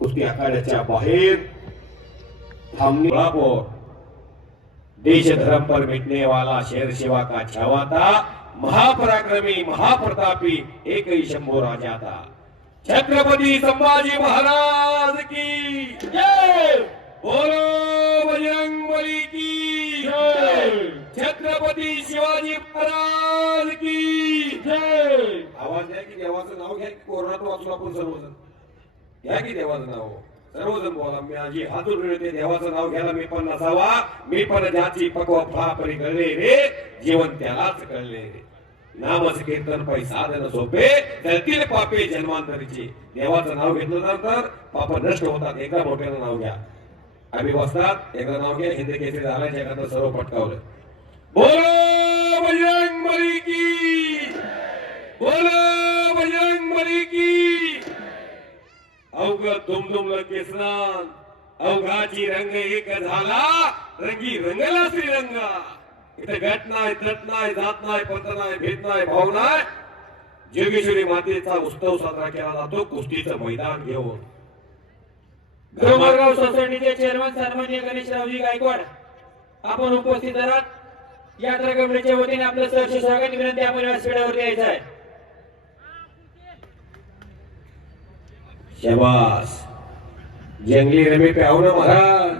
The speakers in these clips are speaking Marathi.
कुस्ती आखाड्याच्या बाहेर। थांबणी कोल्हापूर देश धर्म पर मिटने वाला शेर शिवा का छावाता महापराक्रमी महाप्रतापी एकही शंभू राजा था। छत्रपती संभाजी महाराज की जय। बोलो बजरंग बली की जय। छत्रपती शिवाजी महाराज की जय। आवाज द्या की देवाचं नाव घ्या की कोरोनात वाचलो आपण सर्वजण. घ्या की देवाचं नाव. सर्वजण बोला मी आजी हातून मिळते देवाचं नाव घ्यायला मी पण नसावा मी पण ज्याची पक्व फळापरी कळले रे जीवन त्यालाच कळले रे. नामच कीर्तन पै साधन सोपे त्यातील पापे जन्मांतरीचे. देवाचं नाव घेतलं तर पाप नष्ट होतात एकदा मोठ्यानं नाव घ्या. आम्ही बसतात एकदा नाव घ्या हिंदी केसरी झाला एखादं सर्व पटकावलं. बोलो बजरंग बली की! बोलो बजरंग बली की! अवघ दुमदुमलं केसना अवघाची रंग एक झाला. रंगी रंगला श्रीरंगा. इथे गट नाही तट नाही जात नाही पत नाही भेद नाही भाव नाही. जोगेश्वरी मातेचा उत्सव साजरा केला जातो कुस्तीचं मैदान घेऊन. धर्मगाव सोसायटीचे चेअरमन सन्मान्य गणेशरावजी गायकवाड आपण उपस्थित आहात. यात्रा कमिटीच्या वतीने आपलं सहर्ष स्वागत विनंती आपण व्यासपीठावरती यायचं आहे. शबास जंगली रमी पे आओ ना महाराज.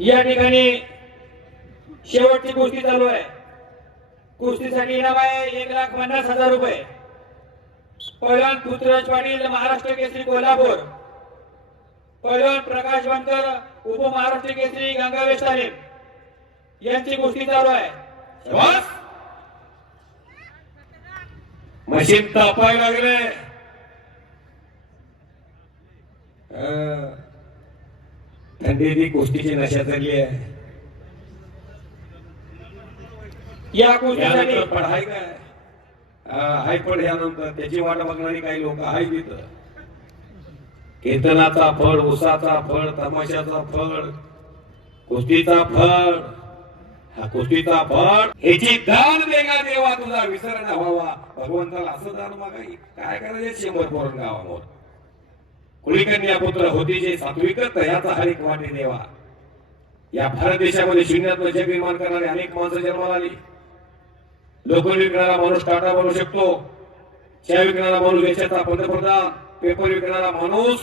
या ठिकाणी शेवटची कुस्ती चालू आहे. कुस्तीसाठी इनाम आहे एक लाख पन्नास हजार रुपये. पहिलवान पृथ्वीराज पाटील महाराष्ट्र केसरी कोल्हापूर. पहिलवान प्रकाश बनकर उप महाराष्ट्र केसरी गंगावेश तालीम. यांची कुस्ती चालू आहे. मशीन तापाय लागले. अं, थंडी ती कुस्तीची नशा चालली आहे. या यानंतर पढाई काय? हाय पण यानंतर त्याची वाट बघणारी काही लोक आहेत तिथं कीर्तनाचा फळ उसाचा फळ तमाशाचा फळ कुस्तीचा फळ. हा कुस्तीचा फळ ह्याची दान देगा देवा तुझा विसर व्हावा. भगवंताला असं दान मागाई. काय करायचे? शंभर पोरण गावामोर. कुळीकन्या पुत्र होती जे सात्विक तयाचा हरिक वाटे देवा. या भारत देशामध्ये शून्यातलं जग निर्माण करणारे अनेक माणसं जन्माला आली. लोकल विकणारा माणूस टाटा बनू शकतो. चहा विकणारा माणूस देशाचा पंतप्रधान. पेपर विकणारा माणूस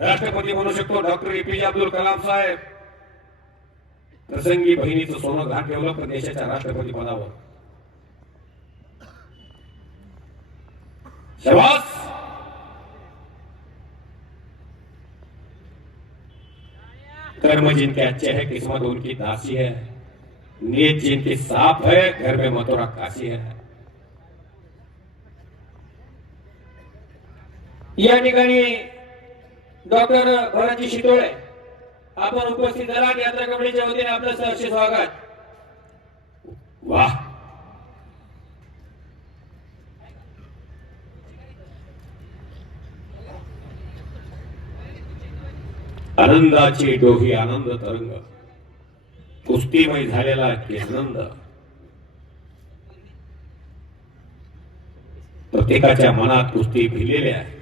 राष्ट्रपती बनू शकतो. डॉक्टर एपीजे अब्दुल कलाम साहेब. प्रसंगी बहिणीचं सोनं घाण ठेवलं पण देशाच्या राष्ट्रपती पदावर. कर्म जिनके अच्छे है किस्मत उनकी दासी है। नीयत जिनकी साफ है घर में मथुरा काशी है। या ठिकाणी डॉक्टर भरतजी शितोळे आपण उपस्थित झाला यात्रा कमिटीच्या वतीने आपलं सहर्ष स्वागत. वा आनंदाची डोही आनंद तरंग. कुस्तीमय झालेला आनंद. प्रत्येकाच्या मनात कुस्ती भिलेल्या आहे.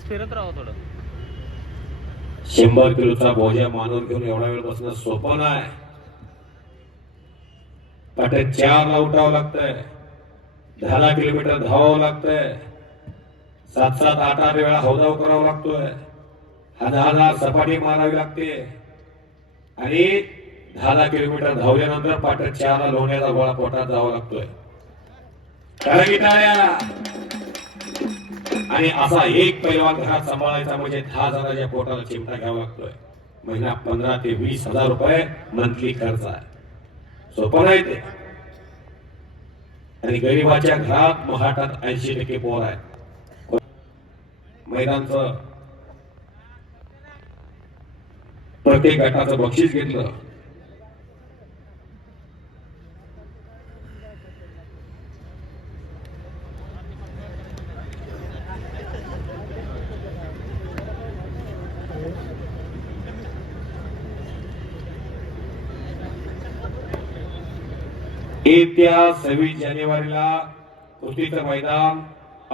पंच फिरत राहा थोडं. शंभर किलोचा बोजा मानून घेऊन एवढा वेळ बसणं सोपं नाही. पाटे चार उठावं लागतंय. दहा किलोमीटर धावावं लागतंय. सात सात आठ आठ वेळा हौदाव करावा लागतोय. हजार हजार सपाटी मारावी लागते. आणि दहा किलोमीटर धावल्यानंतर पाट चारला लोण्याचा गोळा पोटात जावा लागतोय. कारण की आणि असा एक पैलवान घरात सांभाळायचा म्हणजे दहा हजाराच्या पोटाला चिमटा घ्यावा लागतोय. महिना पंधरा ते वीस हजार रुपये मंथली खर्च आहे. सोपं नाही ते. आणि गरिबाच्या घरात महाटात ऐंशी टक्के पोर आहे महिलांच प्रत्येक गटाचं बक्षीस घेतलं. येत्या सव्वीस जानेवारीला कुस्तीचं मैदान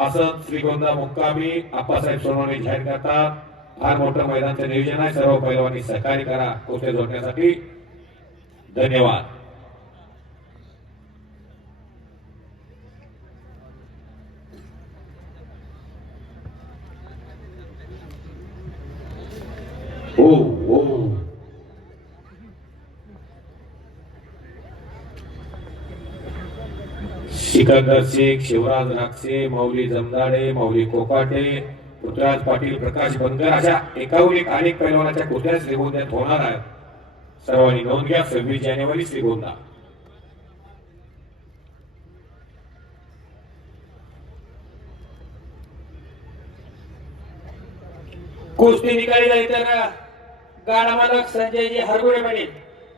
असंच श्रीगोंदा मुक्कामी. आप्पासाहेब सोनवणे जाहीर करतात. फार मोठं मैदानचं नियोजन आहे. सर्व पैलवानी सहकार्य करा. कुस्ती जोडण्यासाठी. धन्यवाद. Oh, oh. सिकंदर शेख शिवराज नागसे माऊली जमदाडे माऊली कोकाटे पृथ्वीराज पाटील प्रकाश बनकर अशा एकाहून एक अनेक पैलवानाच्या कुठल्या श्रीगोंद्यात होणार आहेत. सर्वांनी नोंद घ्या सव्वीस जानेवारी श्रीगोंदा. कुस्ती निकाली जाईल तर गाडा मालक संजयजी हरगुडे पाटील.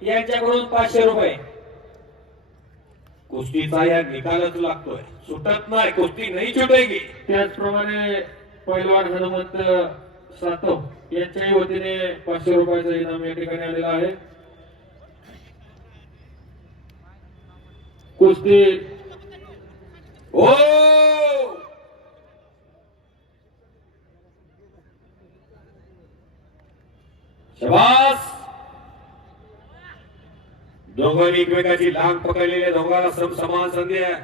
यांच्याकडून पाचशे रुपये. कुस्तीचा या निकालच लागतोय. सुटत नाही कुस्ती नाही छुटेगी. त्याचप्रमाणे पैलवान हनुमंत सातव यांच्याही वतीने पाचशे रुपयाचं इनाम या ठिकाणी आलेलं आहे. कुस्ती. ओ! शबास! दोघांनी एकमेकाची लांब पकडलेल्या दोघांना सम समान संधी आहे.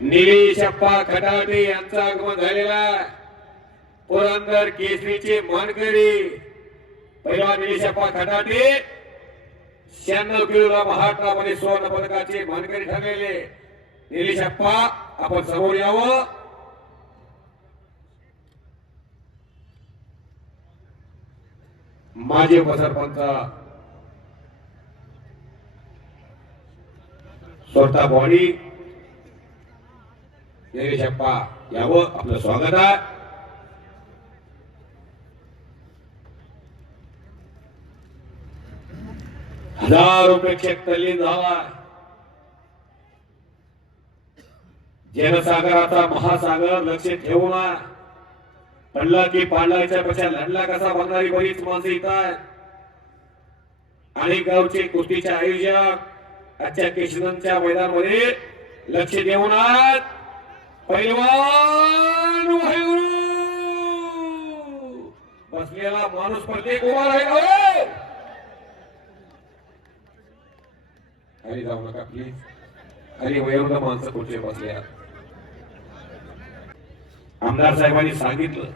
निलेशप्पा खटाटे यांचं आगमन झालेला पुरंदर केसरीचे मानकरी. पहिला निलीशप्पा खटाटे. शहाण्णव किलोला महाराष्ट्रामध्ये सुवर्ण पदकाचे मानकरी ठरलेले. निलेशप्पा आपण समोर यावं. माझे उपसरपंच स्वतः बॉडी निलेशप्पा यावं आपलं स्वागत आहे. हजारो प्रेक्षक तल्लीन झाला. जनसागराचा महासागर लक्ष ठेवून लढला की पाडलाच्या पेक्षा लढला कसा बघणारी बरीच माणसं इथं आहेत आणि गावचे कुस्तीचे आयोजक आजच्या केशनच्या मैदानामध्ये लक्ष देऊन आहेत पैलवान बसलेला माणूस प्रत्येक उभा राहिला हो! अरे जाऊ नका प्लीज अरे वयोवृद्ध माणसं कुठे बसले आमदार साहेबांनी सांगितलं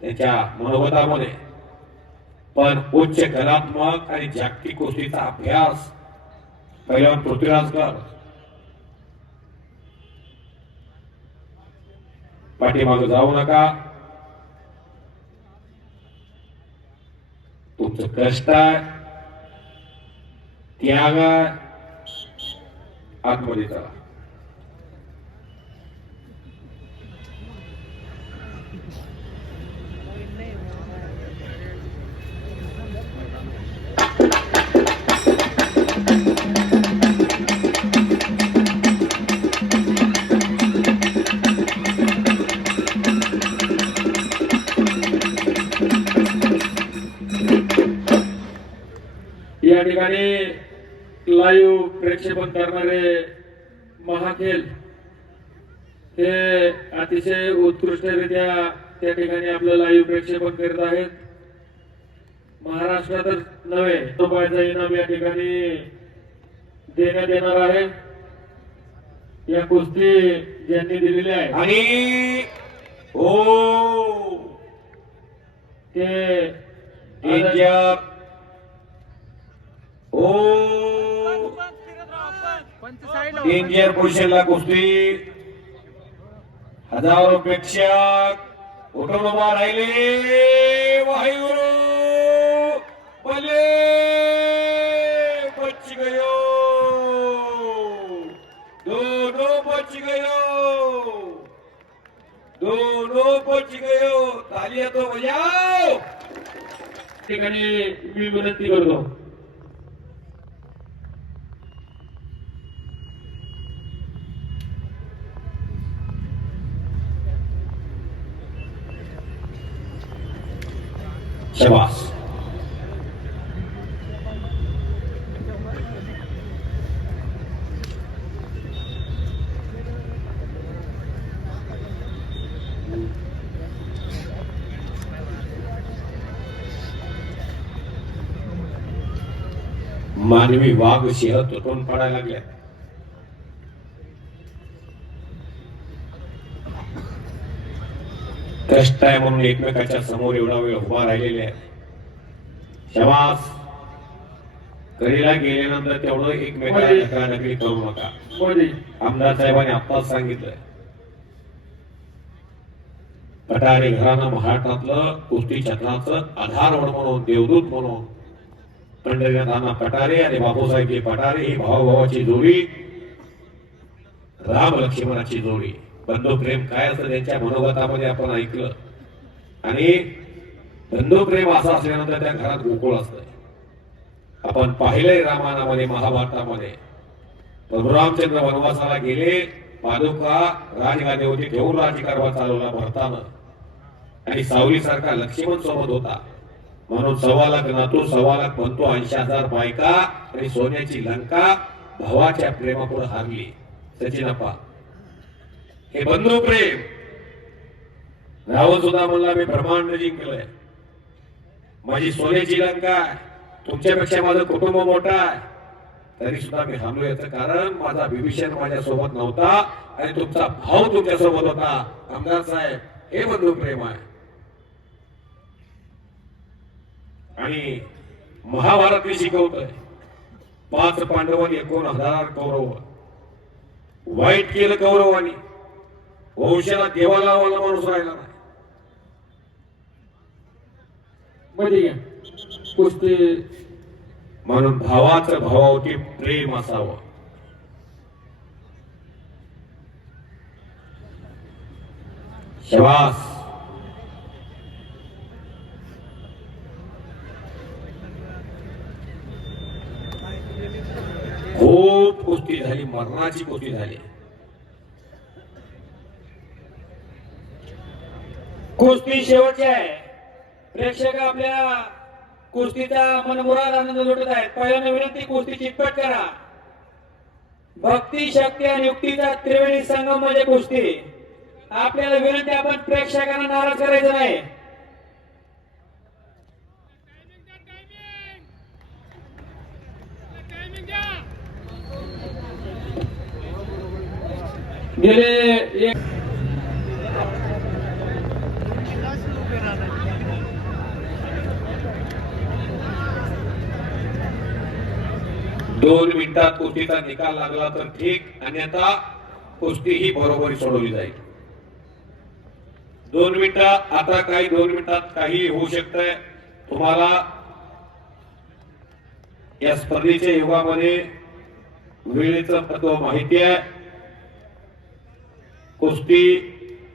त्यांच्या मनोगतामध्ये. पण उच्च कलात्मक आणि जागतिक गोष्टीचा अभ्यास पहिल्यावर पृथ्वीराजकर पाठीमागे जाऊ नका. तुमचं कष्ट आहे. त्याग आहे. आतमध्ये चला. ठिकाणी लाईव्ह प्रक्षेपण करणारे महाखेल हे अतिशय उत्कृष्टरित्या त्या ठिकाणी आपलं लाईव्ह प्रक्षेपण करत आहेत. महाराष्ट्रातच नव्हे रुपयाचा इनाम या ठिकाणी देण्यात येणार आहे. या कुस्ती ज्यांनी दिलेली आहे. आणि ओ ते डेंजर ओ डेंजर पोझिशनला कुस्ती. हजारो प्रेक्षक उठून उभा राहिले. वायुरू बले बच गयो दोनों बच गयो दोनों बच गयो तालियां तो बजाओ ठिकाणी मी विनंती करतो शबास मानवी वाघ सिंह तुटून पडायला लागल्या कष्ट आहे म्हणून एकमेकाच्या समोर एवढा वेळ उभा राहिलेले. आहे शवास करीला गेल्यानंतर तेवढं एकमेकाला. ढकलाढकली करू नका. मोदी आमदार साहेबांनी आत्ताच सांगितलंय. पटारे घरानं महाराष्ट्रातलं कुस्ती छत्राचं आधारवड म्हणून देवदूत म्हणून. पंढरीनाथांना पटारे आणि बापूसाहेब पटारे ही भावाभावाची जोडी. राम लक्ष्मणाची जोडी. बंधुप्रेम काय असतं त्यांच्या मनोगतामध्ये आपण ऐकलं. आणि बंधुप्रेम असं असल्यानंतर त्या घरात गोकुळ असत आपण पाहिलंय रामायणामध्ये महाभारतामध्ये. प्रभुरामचंद्र वनवासाला गेले पादुका राजगादीवरती ठेवून राज्यकारभार चालवला भरतानं. आणि सावलीसारखा लक्ष्मण सोबत होता. म्हणून सव्वा लाख नातू सव्वा लाख म्हणतो ऐंशी हजार बायका आणि सोन्याची लंका भावाच्या प्रेमापुढे हारली. सचिनप्पा. हे बंधू प्रेम. रावण सुद्धा म्हणला मी ब्रह्मांड जिंकलंय. माझी सोन्याची लंका आहे. तुमच्यापेक्षा माझं कुटुंब मोठं आहे. तरी सुद्धा मी थांबलो याचं कारण माझा विभीषण माझ्या सोबत नव्हता आणि तुमचा भाऊ तुमच्यासोबत होता. आमदार साहेब हे बंधू प्रेम आहे. आणि महाभारत मी शिकवतोय. पाच पांडव आणि एकोण हजार कौरव. वाईट केलं कौरवानी. वंशाला देवाला वाला माणूस राहिला नाही. मोदी घ्या कुस्ती म्हणून भावाचं भावावरती प्रेम असावं. शबास खूप कुस्ती झाली मरणाची कुस्ती झाली. कुस्ती शेवटची आहे. प्रेक्षक आपल्या कुस्तीचा मनमुराद आनंद लुटत आहेत. पहिल्यांदा विनंती कुस्ती चिटपट करा. भक्ती शक्ती आणि युक्तीचा त्रिवेणी संगम म्हणजे कुस्ती. आपल्याला विनंती आपण प्रेक्षकांना नाराज करायचं नाही. गेले दोन मिनिटात कुस्तीचा निकाल लागला तर ठीक. अन्यथा कुस्ती ही बरोबरी सोडवली जाईल. दोन मिनिटात आता काही दोन मिनिटात काही होऊ शकतंय. तुम्हाला या स्पर्धेच्या युगामध्ये वेळेचं तत्व माहिती आहे. कुस्ती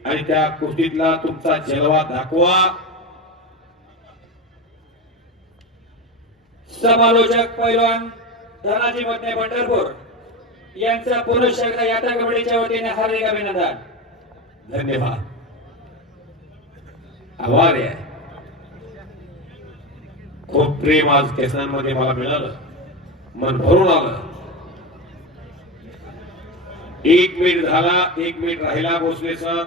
आणि त्या कुस्तीतला तुमचा जलवा दाखवा. समालोचक पैलवान धनाजी मधने पंढरपूर यांचा पुरुष एकदा यात्रा कमिटीच्या वतीने हार्दिक अभिनंदन. धन्यवाद. आभार आहे. खूप प्रेम आज केसांमध्ये मला मिळालं. मन भरून आलं. एक मिनिट झाला एक मिनिट राहिला भोसले सर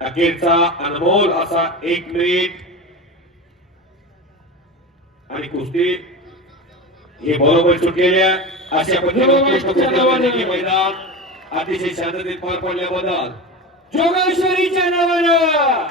अखेरचा अनमोल असा एक मिनिट. आणि कुस्ती हे बरोबर सुटलेल्या अशा पद्धतीने मैदान अतिशय शांततेत पार पडल्याबद्दल. जोगेश्वरीच्या नावानं.